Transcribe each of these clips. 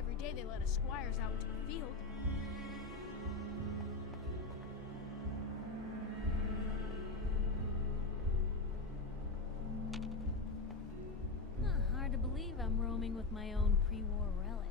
every day they let us squires out into the field. Hard to believe I'm roaming with my own pre-war relic.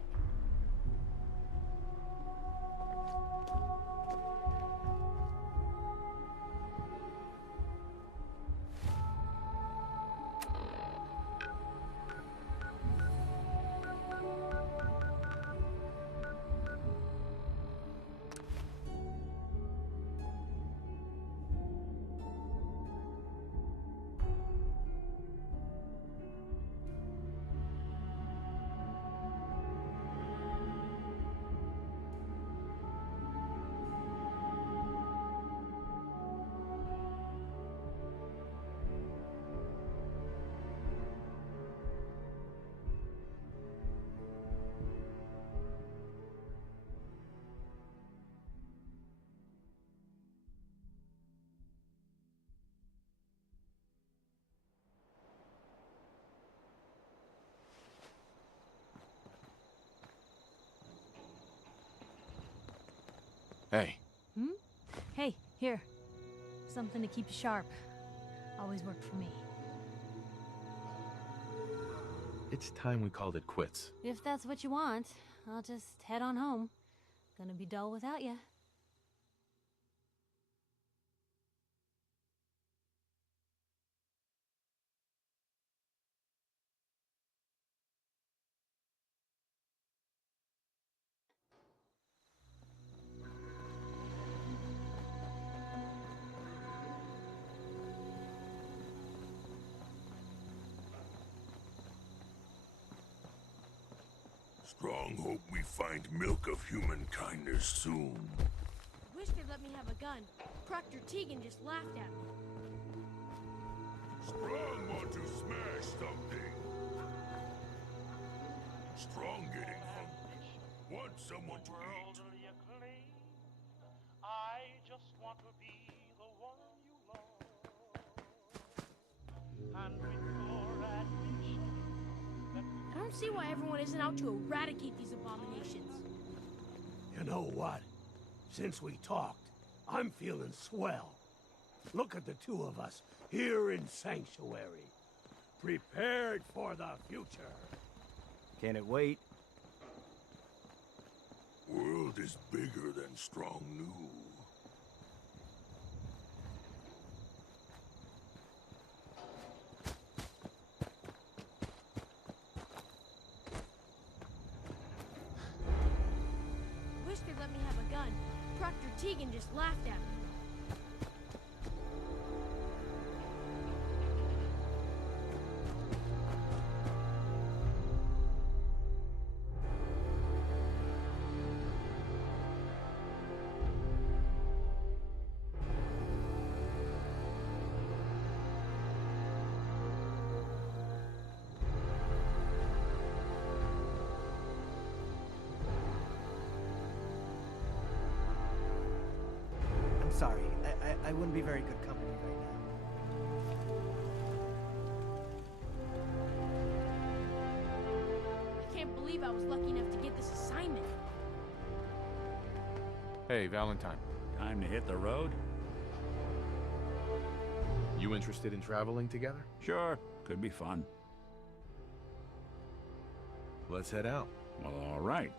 Hey. Hey, here. Something to keep you sharp. Always worked for me. It's time we called it quits. If that's what you want, I'll just head on home. Gonna be dull without you. Strong hope we find milk of human kindness soon. Wish they'd let me have a gun. Proctor Tegan just laughed at me. Strong want to smash something. Strong getting hungry. Want someone to eat. I just want to be the one you love. And with your admission, I don't see why everyone isn't out to eradicate these abominations. You know what? Since we talked, I'm feeling swell. Look at the two of us here in Sanctuary. Prepared for the future. Can it wait? World is bigger than Strong knew. Wish they'd let me have a gun. Proctor Tegan just laughed at me. I'm sorry. I wouldn't be very good company right I can't believe I was lucky enough to get this assignment. Hey, Valentine. Time to hit the road? You interested in traveling together? Sure, could be fun. Let's head out. Well, all right.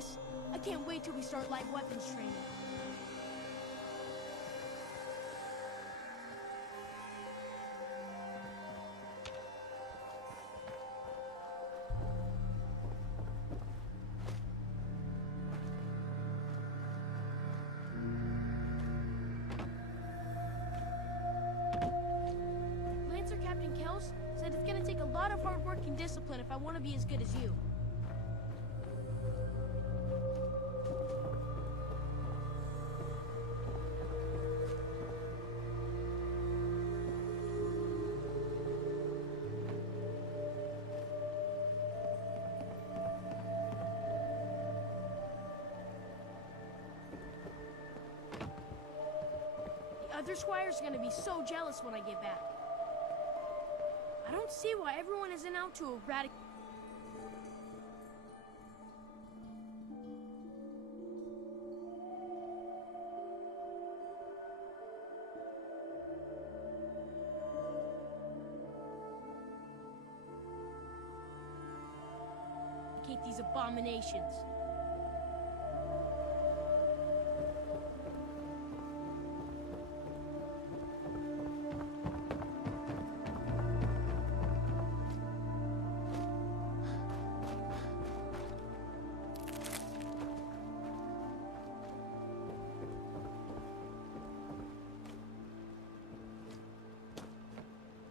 this. I can't wait till we start live weapons training. Lancer Captain Kells said it's gonna take a lot of hard work and discipline if I want to be as good as you. The other squires are gonna be so jealous when I get back. I don't see why everyone isn't out to eradicate. These abominations.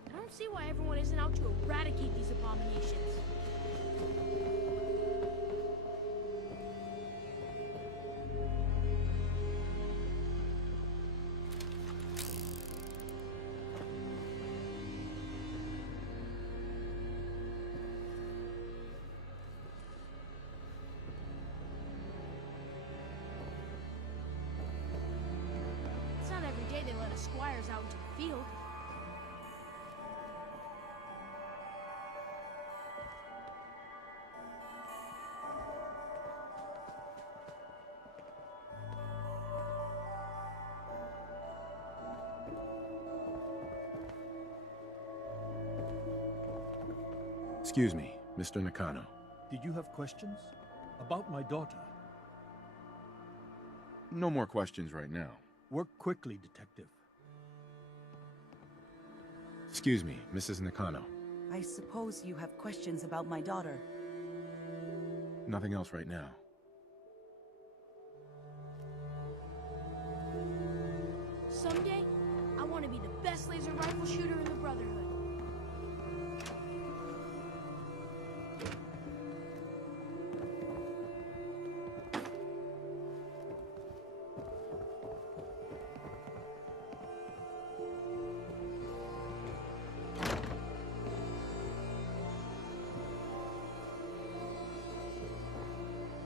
I don't see why everyone isn't out to eradicate these abominations. It's not every day they let us squires out into the field. Excuse me, Mr. Nakano. Did you have questions? About my daughter? No more questions right now. Work quickly, Detective. Excuse me, Mrs. Nakano. I suppose you have questions about my daughter. Nothing else right now. Someday, I want to be the best laser rifle shooter in the Brotherhood.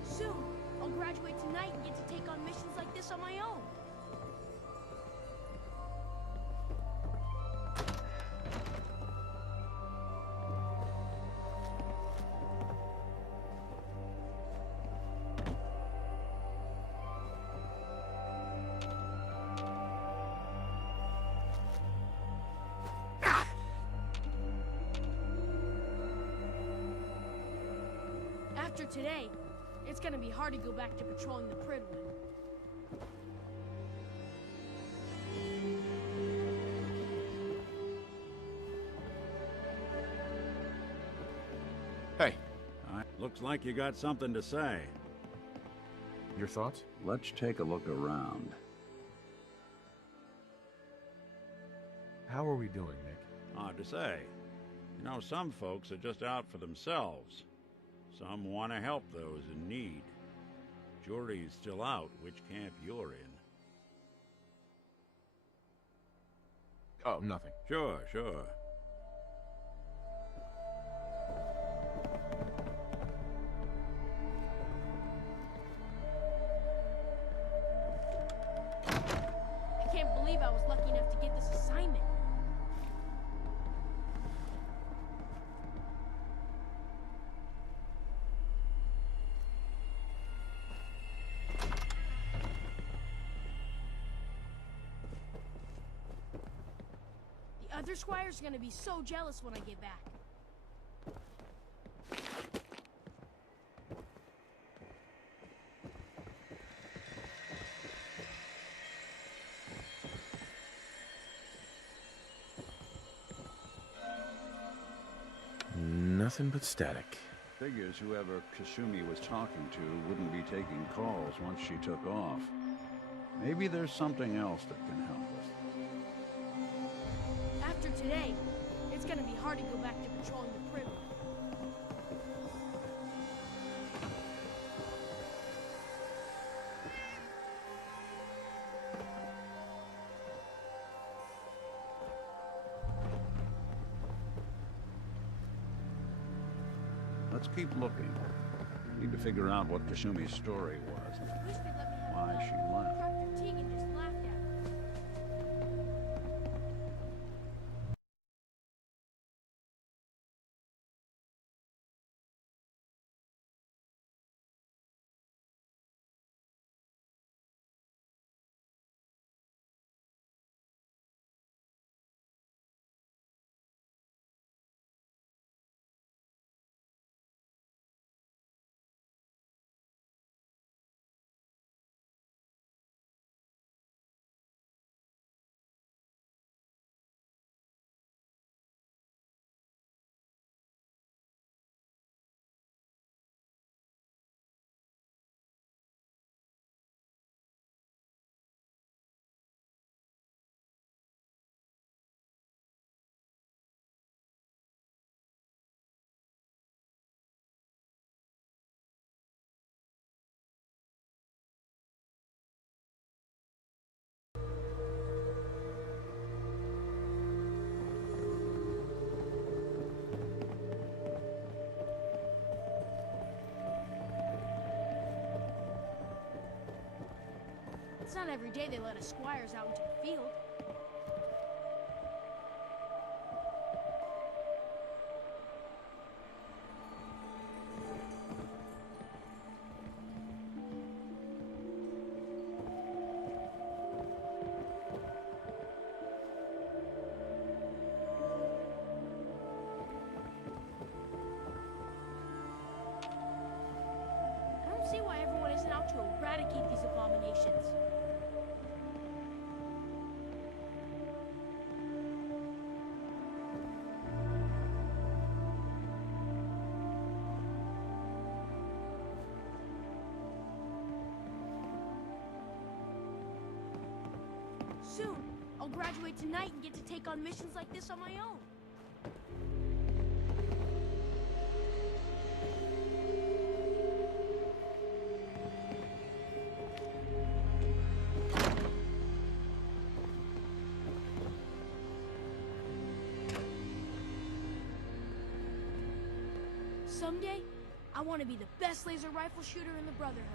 Soon, I'll graduate tonight and get to take on missions like this on my own. After today, it's gonna be hard to go back to patrolling the Pridwood. Hey, Looks like you got something to say. your thoughts? Let's take a look around. How are we doing, Nick? Hard to say. You know, some folks are just out for themselves. Some want to help those in need. Jury's still out which camp you're in. Oh, nothing. Sure. I can't believe I was lucky enough to get this assignment. The other squires are gonna be so jealous when I get back. Nothing but static. Figures whoever Kasumi was talking to wouldn't be taking calls once she took off. Maybe there's something else that can help us. After today, it's gonna be hard to go back to patrolling the perimeter. Let's keep looking. Need to figure out what Kasumi's story was. Wish they'd let me have Why a she left. Dr. Tegan just laughed at me. It's not every day they let us squires out into the field. I don't see why everyone isn't out to eradicate these abominations. Soon, I'll graduate tonight and get to take on missions like this on my own. Someday, I want to be the best laser rifle shooter in the Brotherhood.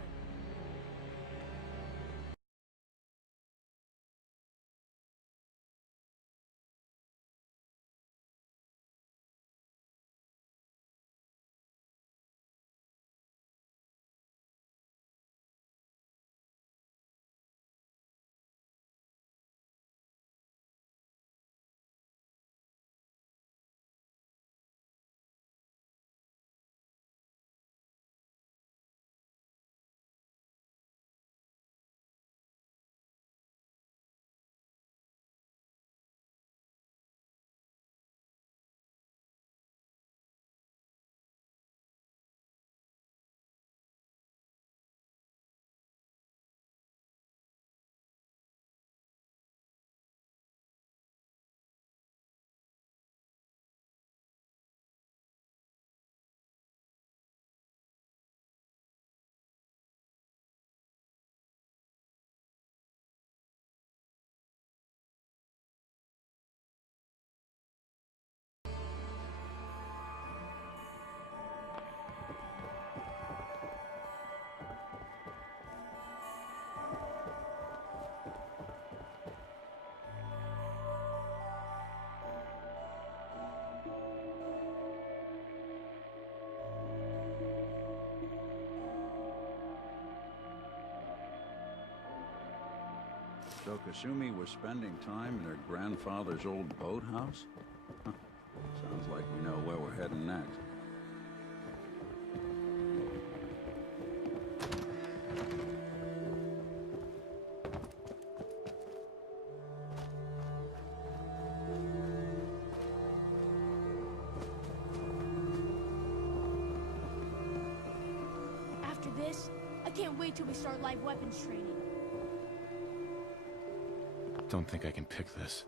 So Kasumi was spending time in her grandfather's old boathouse? Huh. Sounds like we know where we're heading next. can't wait till we start live weapons training. Don't think I can pick this.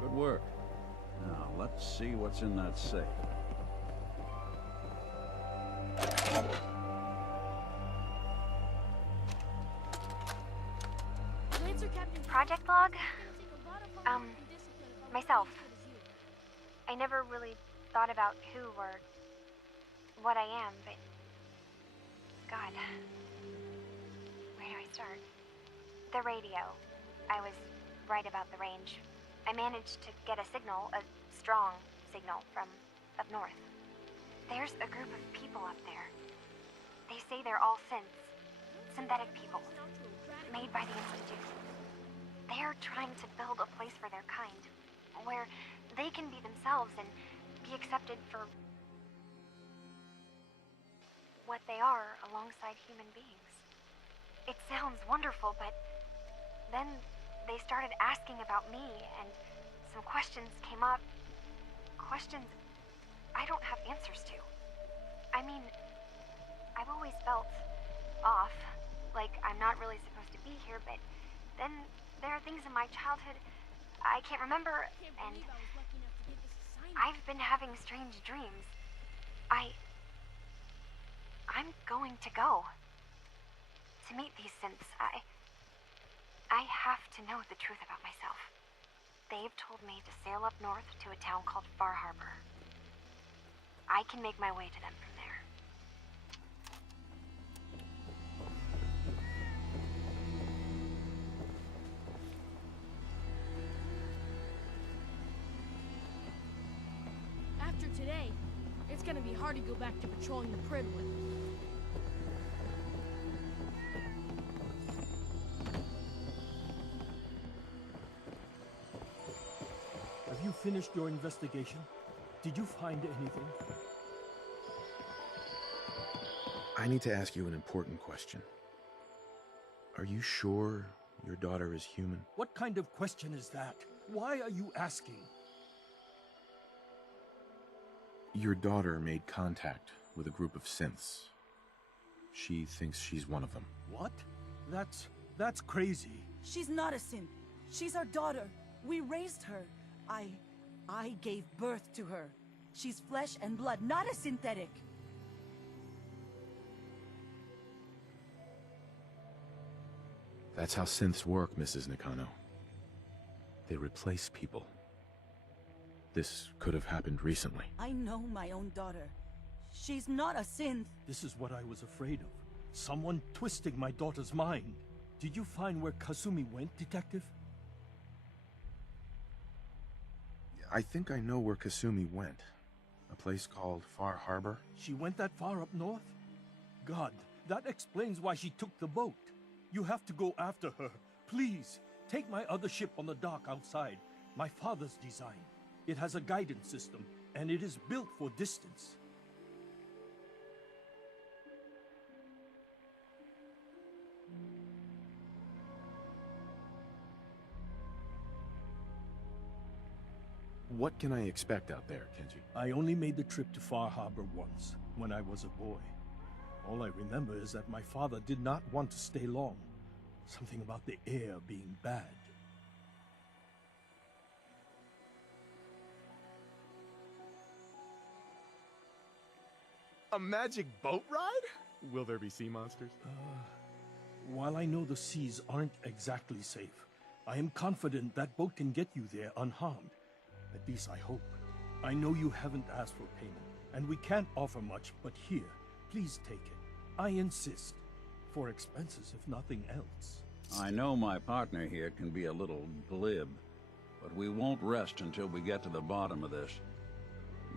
Good work. Now, let's see what's in that safe. Lancer Captain Project log? Myself. I never really thought about who or what I am, but... God. Where do I start? The radio. I was right about the range. I managed to get a signal, a strong signal, from up north. There's a group of people up there. They say they're all synths. Synthetic people. Made by the Institute. They're trying to build a place for their kind, where they can be themselves and be accepted for what they are alongside human beings. It sounds wonderful, but then they started asking about me, and some questions came up. Questions I don't have answers to. I mean, I've always felt off, like I'm not really supposed to be here, but then there are things in my childhood I can't remember, and I've been having strange dreams. I'm going to go to meet these synths. I have to know the truth about myself. They've told me to sail up north to a town called Far Harbor. I can make my way to them from there. After today, it's gonna be hard to go back to patrolling the Pridwood. Have you finished your investigation? Did you find anything? I need to ask you an important question. Are you sure your daughter is human? What kind of question is that? Why are you asking? Your daughter made contact with a group of synths. She thinks she's one of them. What? That's crazy. She's not a synth. She's our daughter. We raised her. I gave birth to her. She's flesh and blood, not a synthetic. That's how synths work, Mrs. Nakano. They replace people. This could have happened recently. I know my own daughter. She's not a synth. This is what I was afraid of. Someone twisting my daughter's mind. Did you find where Kasumi went, Detective? I think I know where Kasumi went. A place called Far Harbor. She went that far up north? God, that explains why she took the boat. You have to go after her. Please, take my other ship on the dock outside. My father's design. It has a guidance system, and it is built for distance. What can I expect out there, Kenji? I only made the trip to Far Harbor once, when I was a boy. All I remember is that my father did not want to stay long. Something about the air being bad. A magic boat ride? Will there be sea monsters? While I know the seas aren't exactly safe, I am confident that boat can get you there unharmed. At least I hope. I know you haven't asked for payment, and we can't offer much, but here, please take it. I insist. For expenses, if nothing else. I know my partner here can be a little glib, but we won't rest until we get to the bottom of this.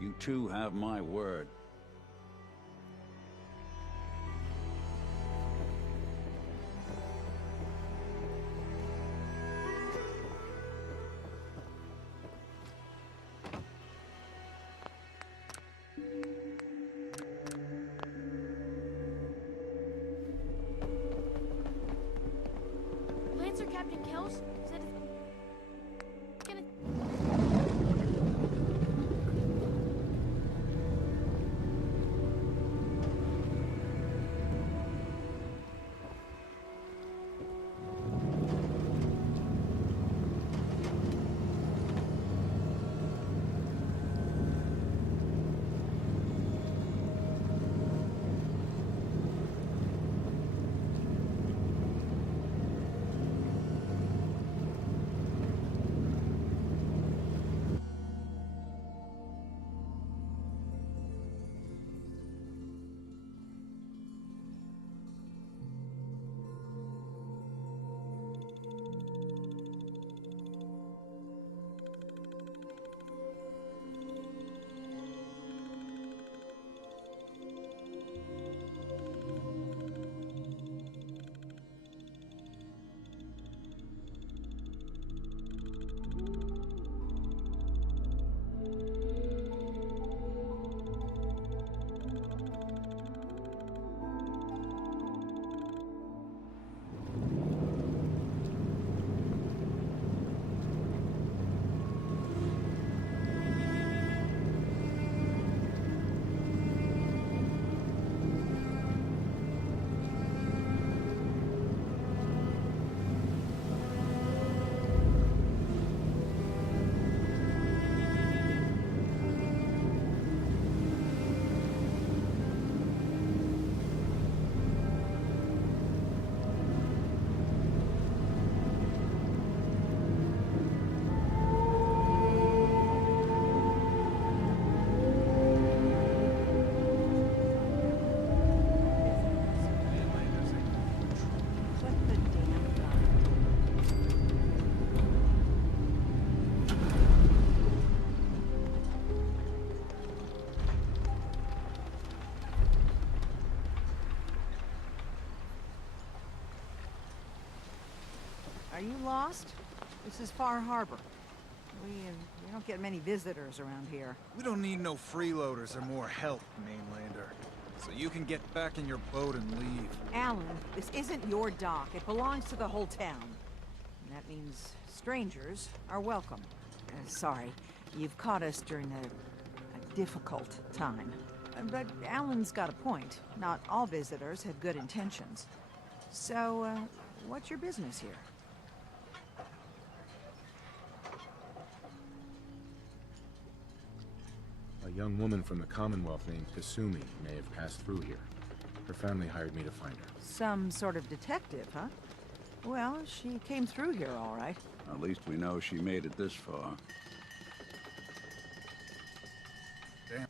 You two have my word. house? Said it's gonna... Are you lost? This is Far Harbor. We don't get many visitors around here. We don't need no freeloaders or more help, mainlander. So you can get back in your boat and leave. Alan, this isn't your dock. It belongs to the whole town. And that means strangers are welcome. Sorry, you've caught us during a difficult time. But Alan's got a point. Not all visitors have good intentions. So, what's your business here? A young woman from the Commonwealth named Kasumi may have passed through here. Her family hired me to find her. Some sort of detective, huh? Well, she came through here all right. At least we know she made it this far. Damn.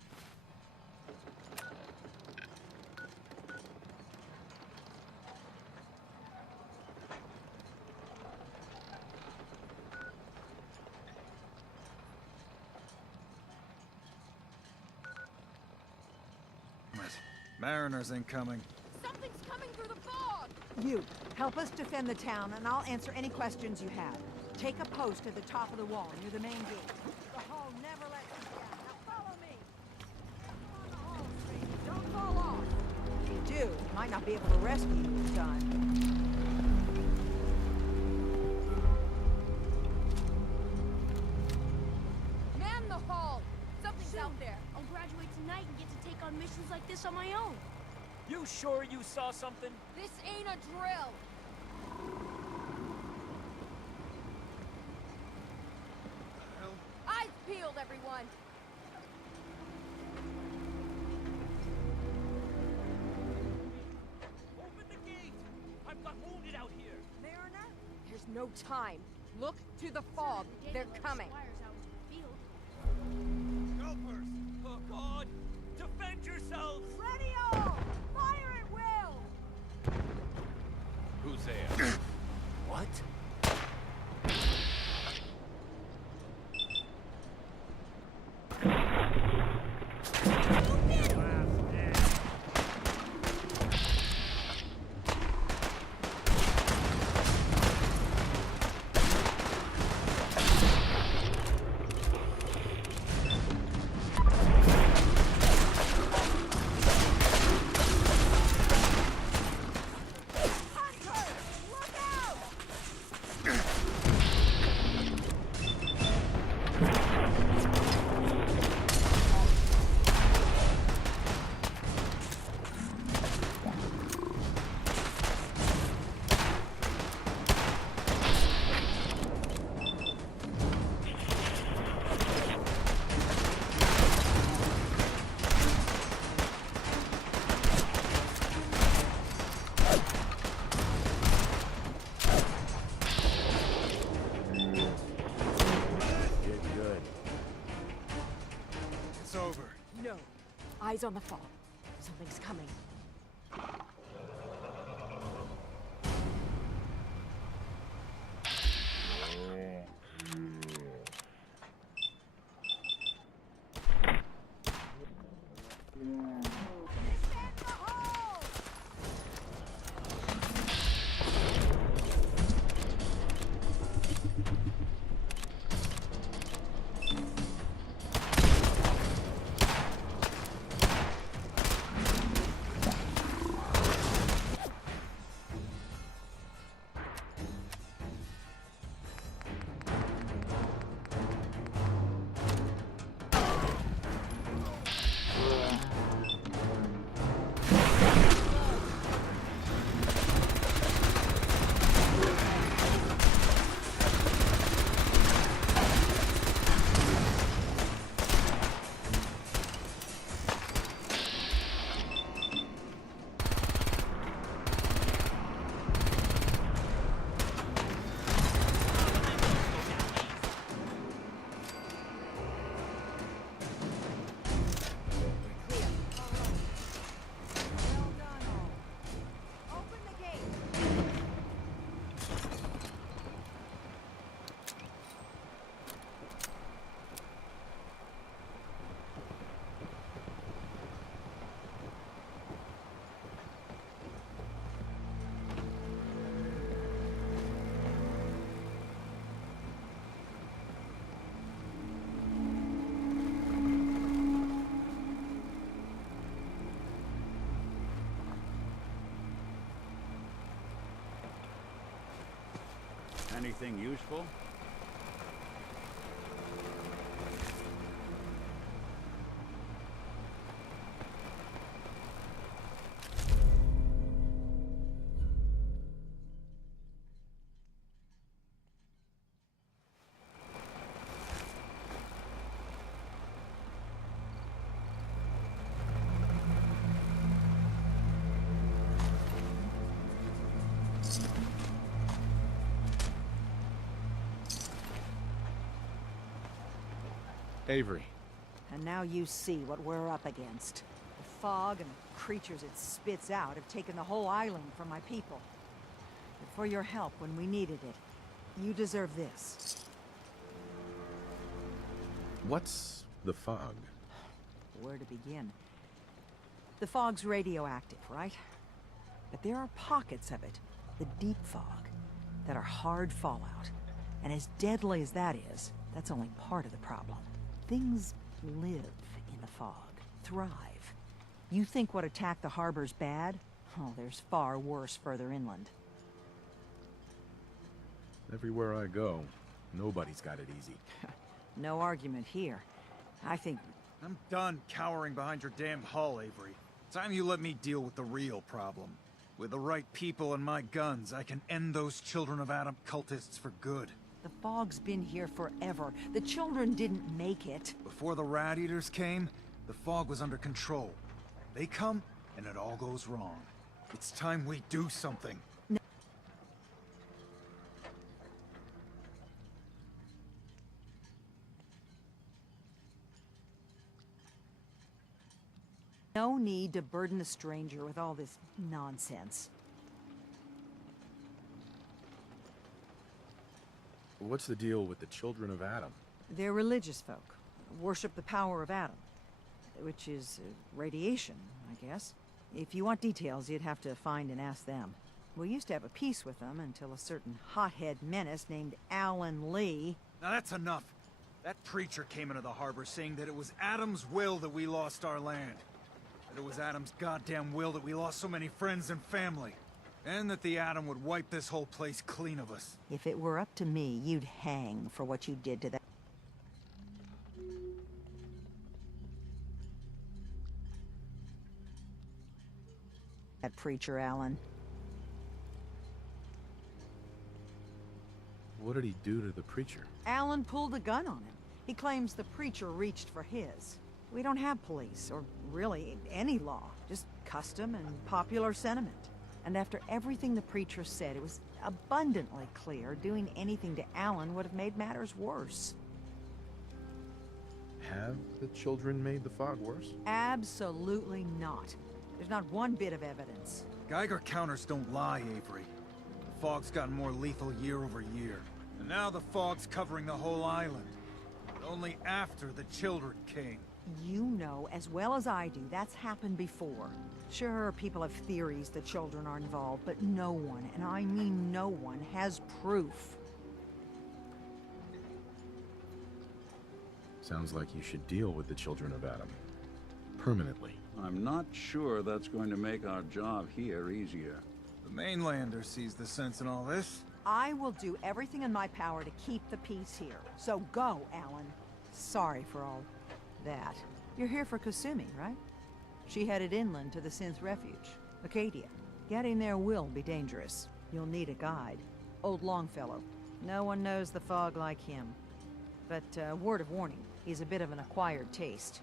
Mariners incoming. Something's coming through the fog! You, help us defend the town, and I'll answer any questions you have. Take a post at the top of the wall near the main gate. The hall never lets us down. Now follow me! Come on the hall, stranger. Don't fall off! If you do, we might not be able to rescue you this time. Man the hall! Something's out there. I'll graduate tonight and get to take on missions like this on my own. You sure you saw something? This ain't a drill. Eyes peeled, everyone. Open the gate! I've got wounded out here. Mariner? There's no time. Look to the fog. They're coming. Helpers! Oh, God! Defend yourselves! Ready all! Fire at will! Who's there? What? over. No. Eyes on the fall. Something's coming. Anything useful? Avery. And now you see what we're up against. The fog and the creatures it spits out have taken the whole island from my people. But for your help when we needed it, you deserve this. What's the fog? Where to begin? The fog's radioactive, right? But there are pockets of it, the deep fog, that are hard fallout. And as deadly as that is, that's only part of the problem. Things live in the fog, thrive. You think what attacked the harbor's bad? Oh, there's far worse further inland. Everywhere I go, nobody's got it easy. No argument here. I think... I'm done cowering behind your damn hull, Avery. Time you let me deal with the real problem. With the right people and my guns, I can end those Children of Adam cultists for good. The fog's been here forever. The children didn't make it. Before the Rat Eaters came, the fog was under control. They come, and it all goes wrong. It's time we do something. No need to burden the stranger with all this nonsense. What's the deal with the Children of Adam? They're religious folk. Worship the power of Adam. Which is radiation, I guess. If you want details, you'd have to find and ask them. We used to have a peace with them until a certain hothead menace named Alan Lee... Now that's enough. That preacher came into the harbor saying that it was Adam's will that we lost our land. That it was Adam's goddamn will that we lost so many friends and family. And that the Atom would wipe this whole place clean of us. If it were up to me, you'd hang for what you did to that. That preacher, Alan. What did he do to the preacher? Alan pulled a gun on him. He claims the preacher reached for his. We don't have police, or really any law. Just custom and popular sentiment. And after everything the preacher said, it was abundantly clear doing anything to Alan would have made matters worse. Have the children made the fog worse? Absolutely not. There's not one bit of evidence. Geiger counters don't lie, Avery. The fog's gotten more lethal year over year. And now the fog's covering the whole island. But only after the children came. You know as well as I do that's happened before. Sure, people have theories the children are involved, but no one, and I mean no one, has proof. Sounds like you should deal with the children of Adam. Permanently. I'm not sure that's going to make our job here easier. The mainlander sees the sense in all this. I will do everything in my power to keep the peace here. So go, Alan. Sorry for all that. You're here for Kasumi, right? She headed inland to the Synth Refuge, Acadia. Getting there will be dangerous. You'll need a guide. Old Longfellow. No one knows the fog like him. But, word of warning, he's a bit of an acquired taste.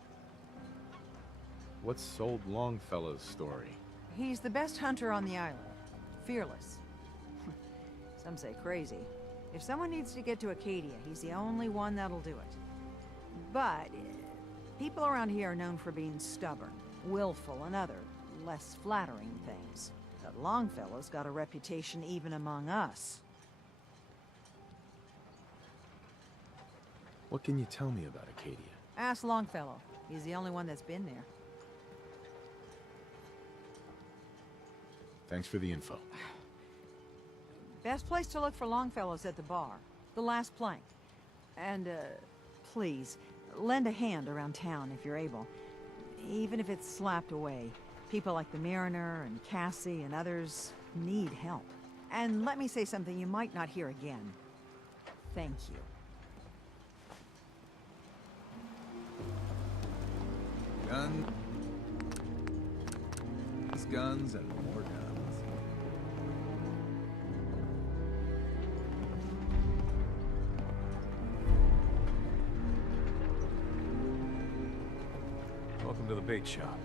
What's Old Longfellow's story? He's the best hunter on the island. Fearless. Some say crazy. If someone needs to get to Acadia, he's the only one that'll do it. But people around here are known for being stubborn, willful, and other, less flattering things. But Longfellow's got a reputation even among us. What can you tell me about Acadia? Ask Longfellow. He's the only one that's been there. Thanks for the info. Best place to look for Longfellow's at the bar. The last plank. And, please, lend a hand around town if you're able. Even if it's slapped away. People like the Mariner and Cassie and others need help. And let me say something you might not hear again. Thank you. Guns and more guns. Welcome to the bait shop.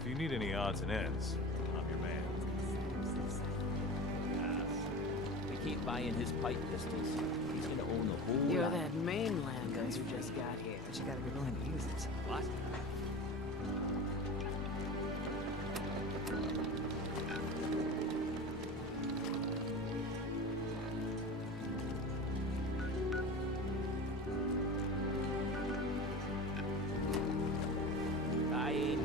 If you need any odds and ends, I'm your man. We keep buying his pipe pistols. He's gonna own the whole You're lot. that mainlander who just got here. But you gotta be willing to use it. What? I ain't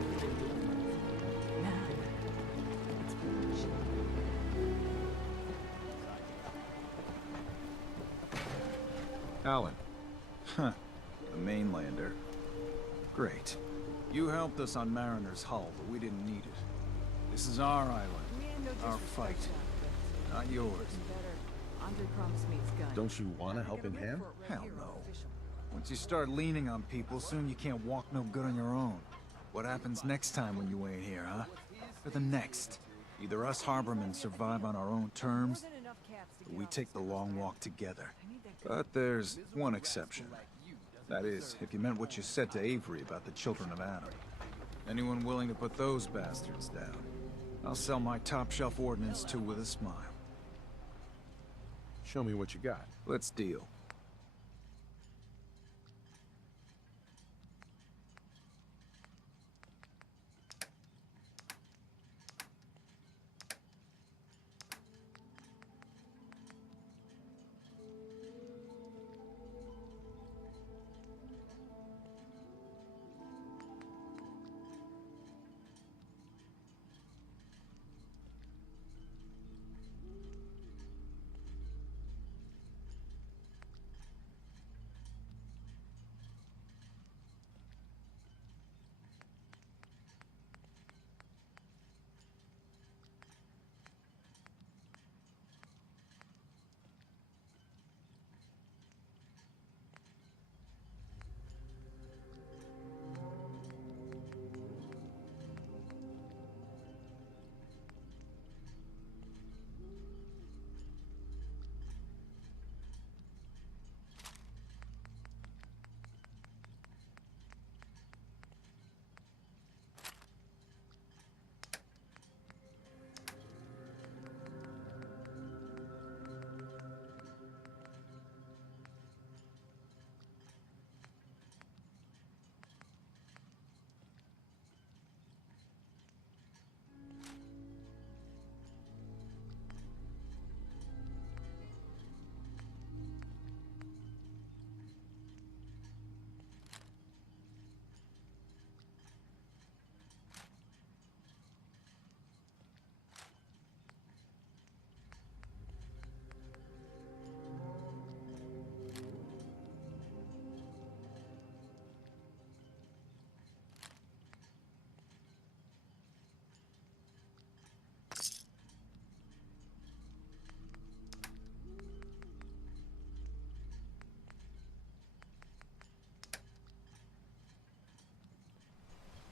Alan. Huh. The mainlander. Great. You helped us on Mariner's hull, but we didn't need it. This is our island. Our fight. Not yours. Andre promised me his gun. Don't you want a helping hand? Hell no. Once you start leaning on people, soon you can't walk no good on your own. What happens next time when you ain't here, huh? Or the next? Either us harbormen survive on our own terms, or we take the long walk together. But there's one exception. That is, if you meant what you said to Avery about the children of Adam. Anyone willing to put those bastards down, I'll sell my top-shelf ordnance to with a smile. Show me what you got. Let's deal.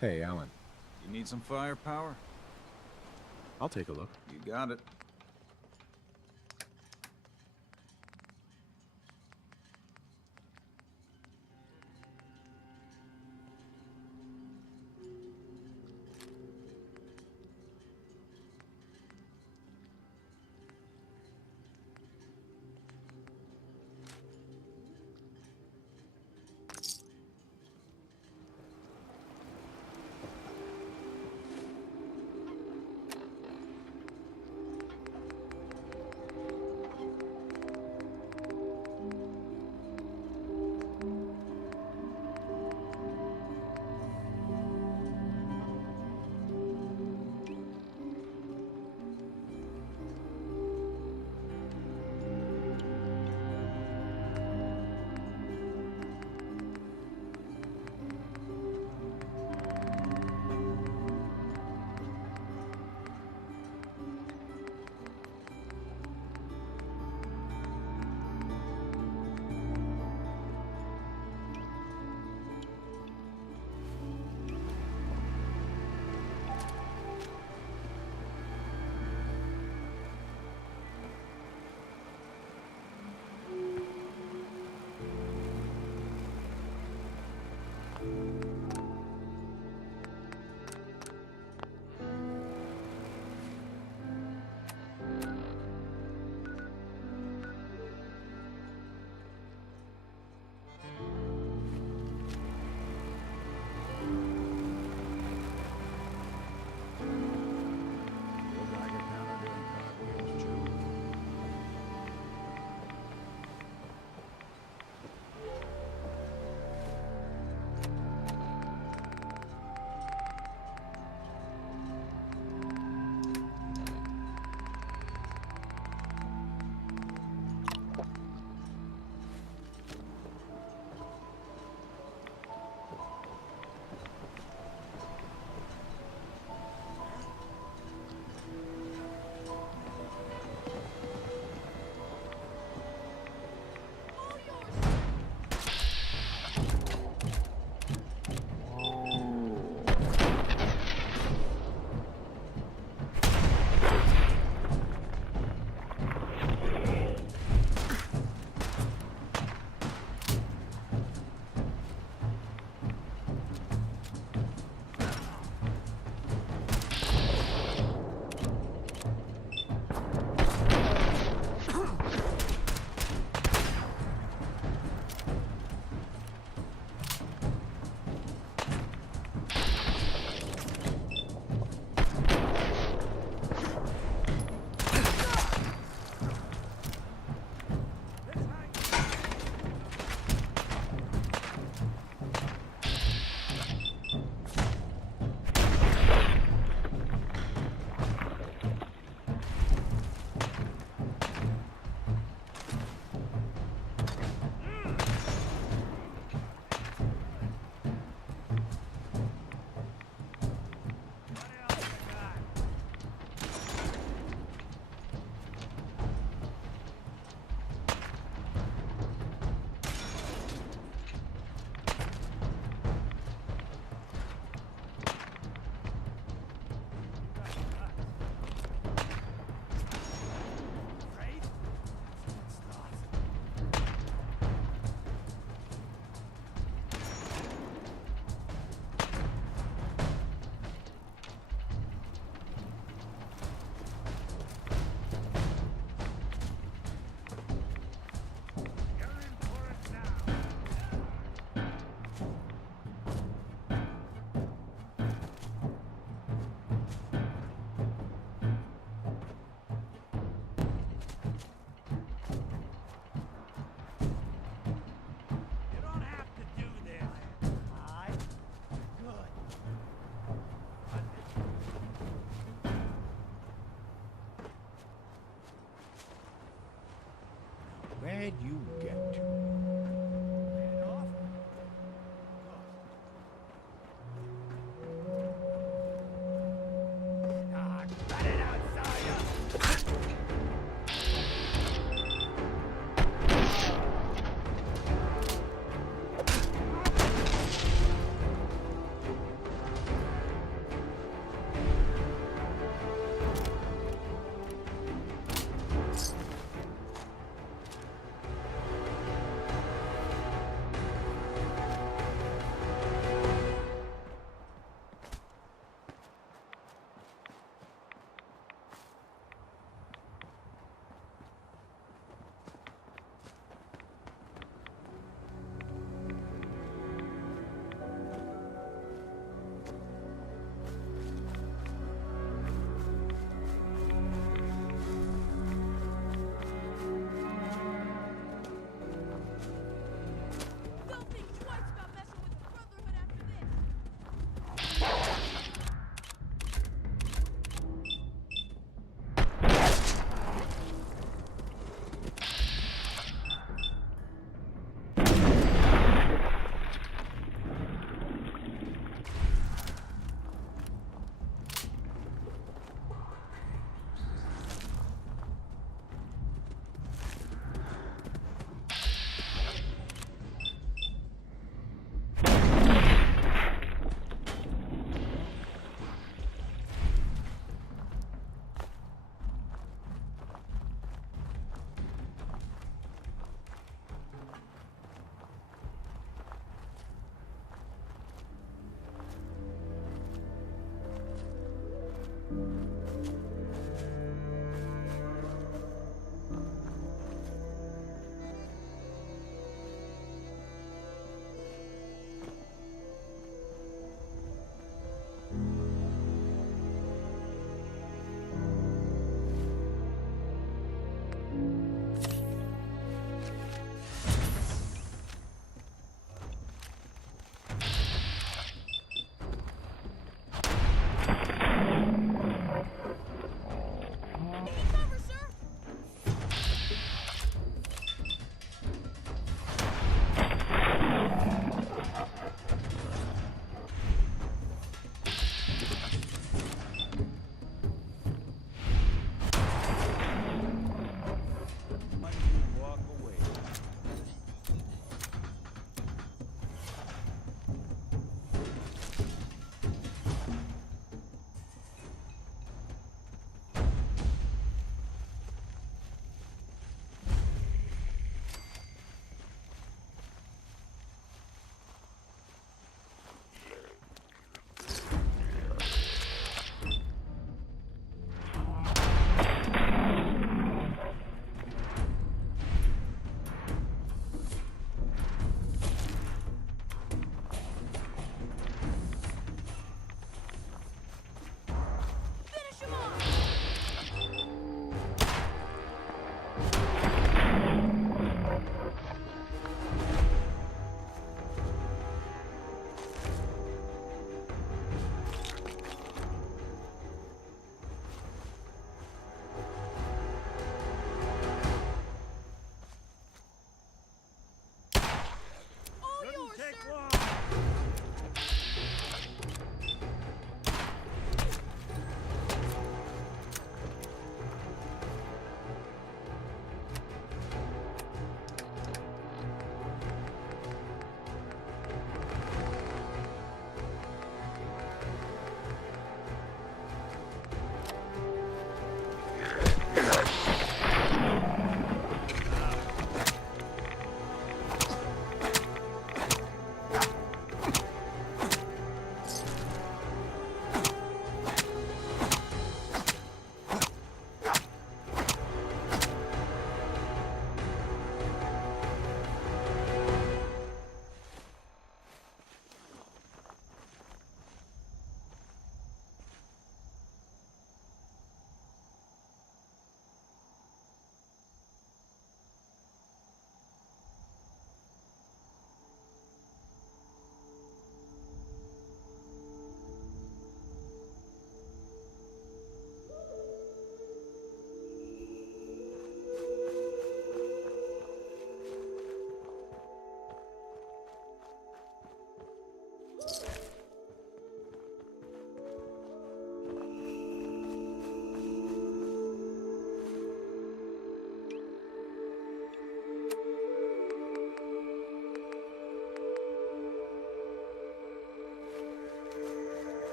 Hey, Alan. You need some firepower? I'll take a look. You got it. Where'd you